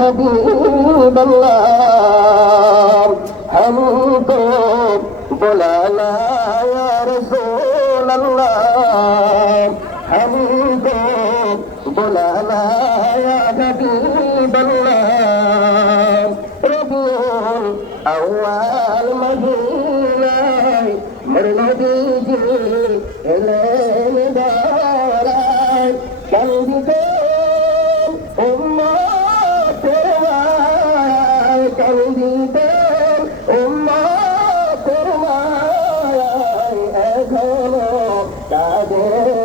حبيب الله हमको बुलाना या रसूल अल्लाह हमको बुलाना या हबीब अल्लाह रबीउल अव्वल मदीना मरनदी जी एलेन दाराय कंदिते উম্মতের মায়ায় এখনো তাদের